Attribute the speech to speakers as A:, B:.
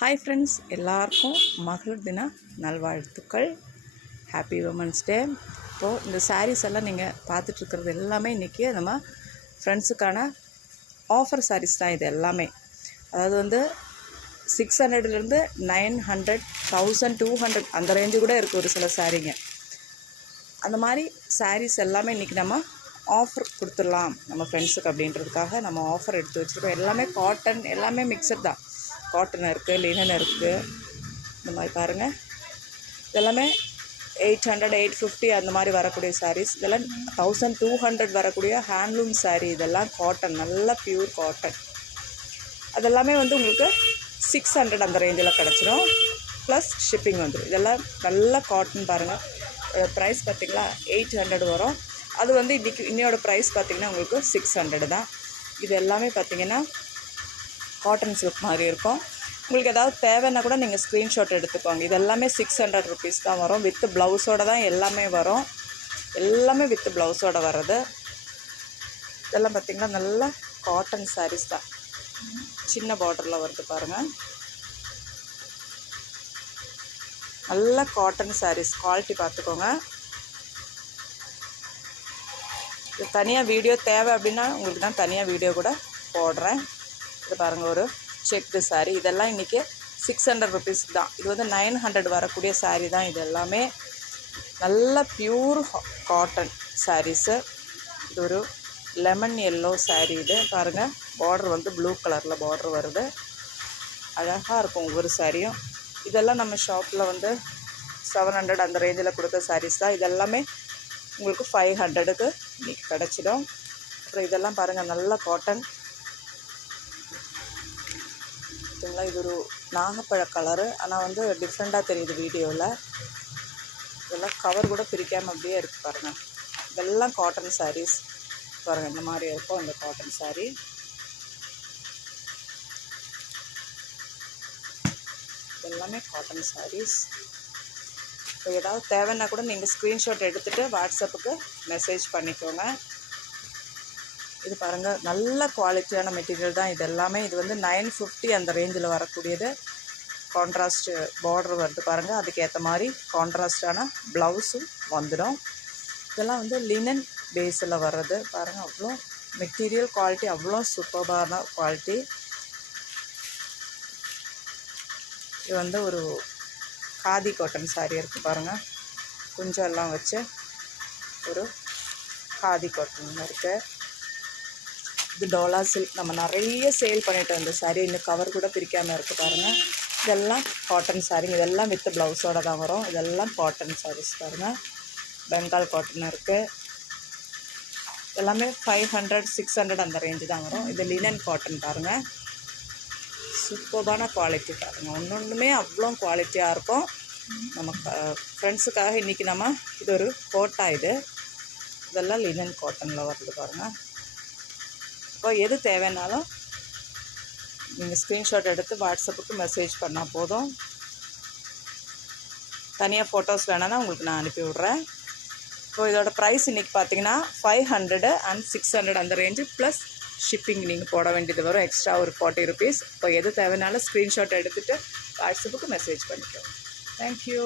A: Hi friends எல்லாருக்கும் மகளிர் தின நல்வாழ்த்துக்கள். ஹாப்பி உமன்ஸ் டே இப்போது இந்த சாரீஸ் எல்லாம் நீங்கள் பார்த்துட்ருக்கிறது எல்லாமே இன்றைக்கி நம்ம ஃப்ரெண்ட்ஸுக்கான ஆஃபர் சாரீஸ் தான் இது எல்லாமே. அதாவது வந்து சிக்ஸ் ஹண்ட்ரட்லேருந்து nine hundred thousand two hundred அந்த ரேஞ்சு கூட இருக்குது ஒரு சில சாரீங்க அந்த மாதிரி சாரீஸ் எல்லாமே இன்றைக்கி நம்ம ஆஃபர் கொடுத்துடலாம் நம்ம ஃப்ரெண்ட்ஸுக்கு அப்படின்றதுக்காக நம்ம ஆஃபர் எடுத்து வச்சுருக்கோம். எல்லாமே காட்டன் எல்லாமே மிக்சட் தான். காட்டன் இருக்குது லினன் இருக்குது இந்த மாதிரி பாருங்கள் இதெல்லாமே எயிட் ஹண்ட்ரட் எயிட் ஃபிஃப்டி அந்த மாதிரி வரக்கூடிய சாரீஸ் இதெல்லாம் தௌசண்ட் டூ ஹண்ட்ரட் வரக்கூடிய ஹேண்ட்லூம் சாரீ இதெல்லாம் காட்டன் நல்லா பியூர் காட்டன் அதெல்லாமே வந்து உங்களுக்கு சிக்ஸ் ஹண்ட்ரட் அந்த ரேஞ்சில் கிடச்சிரும். ப்ளஸ் ஷிப்பிங் வந்துடும் இதெல்லாம் நல்ல காட்டன் பாருங்கள் ப்ரைஸ் பார்த்திங்களா? எயிட் ஹண்ட்ரட் வரும். அது வந்து இன்றைக்கி இன்னையோட ப்ரைஸ் பார்த்திங்கன்னா உங்களுக்கு சிக்ஸ் ஹண்ட்ரட் தான். இது எல்லாமே பார்த்திங்கன்னா காட்டன் சில்க் மாதிரி இருக்கும். உங்களுக்கு ஏதாவது தேவைன்னா கூட நீங்கள் ஸ்க்ரீன்ஷாட் எடுத்துக்கோங்க. இது எல்லாமே சிக்ஸ் ஹண்ட்ரட் ருபீஸ் தான் வரும். வித் ப்ளவுஸோட தான் எல்லாமே வரும். எல்லாமே வித் ப்ளவுஸோட வர்றது. இதெல்லாம் பார்த்திங்கன்னா நல்லா காட்டன் சாரீஸ் தான். சின்ன பார்டரில் வருது பாருங்கள் நல்ல காட்டன் சாரீஸ் குவாலிட்டி பார்த்துக்கோங்க இது தனியாக வீடியோ தேவை அப்படின்னா உங்களுக்கு தான் தனியாக வீடியோ கூட போடுறேன். இது பாருங்கள் ஒரு செக்கு saree. இதெல்லாம் இன்றைக்கி சிக்ஸ் ஹண்ட்ரட் ருபீஸ் தான். இது வந்து நைன் ஹண்ட்ரட் வரக்கூடிய saree தான். இது எல்லாமே நல்ல பியூர் காட்டன் சாரீஸு இது ஒரு லெமன் எல்லோ saree இது. பாருங்கள் பார்டர் வந்து ப்ளூ கலரில் பார்டர் வருது. அழகாக இருக்கும் ஒவ்வொரு சாரியும் இதெல்லாம் நம்ம ஷாப்பில் வந்து செவன் ஹண்ட்ரட் அந்த ரேஞ்சில் கொடுத்த சாரீஸ் தான். இதெல்லாமே உங்களுக்கு ஃபைவ் ஹண்ட்ரடுக்கு இன்றைக்கி கிடச்சிடும். அப்புறம் இதெல்லாம் பாருங்கள் நல்ல காட்டன் ஓகேங்களா இது ஒரு நாகப்பழ கலரு ஆனால் வந்து டிஃப்ரெண்ட்டாக தெரியுது வீடியோவில் இதெல்லாம் கவர் கூட பிரிக்காமல் அப்படியே இருக்குது பாருங்கள் இதெல்லாம் காட்டன் சாரீஸ் பாருங்கள் இந்த மாதிரி இருக்கும் இந்த காட்டன் சாரீ எல்லாமே காட்டன் சாரீஸ் இப்போ ஏதாவது தேவைன்னா கூட நீங்கள் ஸ்க்ரீன்ஷாட் எடுத்துகிட்டு வாட்ஸ்அப்புக்கு மெசேஜ் பண்ணிக்கோங்க. இது பாருங்கள் நல்ல குவாலிட்டியான மெட்டீரியல் தான் இது எல்லாமே. இது வந்து நைன் ஃபிஃப்டி அந்த ரேஞ்சில் வரக்கூடியது. கான்ட்ராஸ்ட்டு பார்டர் வருது பாருங்கள் அதுக்கேற்ற மாதிரி கான்ட்ராஸ்டான ப்ளவுஸும் வந்துடும். இதெல்லாம் வந்து லினன் பேஸில் வர்றது பாருங்கள் அவ்வளோ மெட்டீரியல் குவாலிட்டி அவ்வளோ சூப்பரான குவாலிட்டி இது வந்து ஒரு காதி காட்டன் சாரீ இருக்குது பாருங்கள் கொஞ்சம் எல்லாம் வச்சு ஒரு காதி காட்டன் இருக்குது இது டோலா சில்க். நம்ம நிறைய சேல் பண்ணிட்டு வந்த சாரீ இன்னும் கவர் கூட பிரிக்காமல் இருக்குது பாருங்கள் இதெல்லாம் காட்டன் சாரீங்க இதெல்லாம் வித் ப்ளவுஸோட தான் வரும். இதெல்லாம் காட்டன் சாரீஸ் பாருங்கள் பெங்கால் காட்டன் இருக்குது எல்லாமே ஃபைவ் ஹண்ட்ரட் சிக்ஸ் ஹண்ட்ரட் அந்த ரேஞ்சு தான் வரும். இது லினன் காட்டன் பாருங்கள் சூப்பர்பான குவாலிட்டி பாருங்கள் ஒன்று ஒன்றுமே அவ்வளோ குவாலிட்டியாக இருக்கும். நம்ம ஃப்ரெண்ட்ஸுக்காக இன்றைக்கி நம்ம இது ஒரு கோட்டா இது. இதெல்லாம் லினன் காட்டனில் வருது பாருங்கள் இப்போ எது தேவைன்னாலும் நீங்கள் ஸ்க்ரீன்ஷாட் எடுத்து வாட்ஸ்அப்புக்கு மெசேஜ் பண்ணால் போதும். தனியாக ஃபோட்டோஸ் வேணான்னா உங்களுக்கு நான் அனுப்பி விட்றேன். இப்போ இதோட ப்ரைஸ் இன்றைக்கி பார்த்தீங்கன்னா five hundred and six hundred அந்த ரேஞ்சு ப்ளஸ் ஷிப்பிங் நீங்கள் போட வேண்டியது வரும். எக்ஸ்ட்ரா ஒரு ஃபார்ட்டி ருபீஸ் இப்போ எது தேவைனாலும் ஸ்க்ரீன்ஷாட் எடுத்துகிட்டு வாட்ஸ்அப்புக்கு மெசேஜ் பண்ணிக்கோங்க. தேங்க்யூ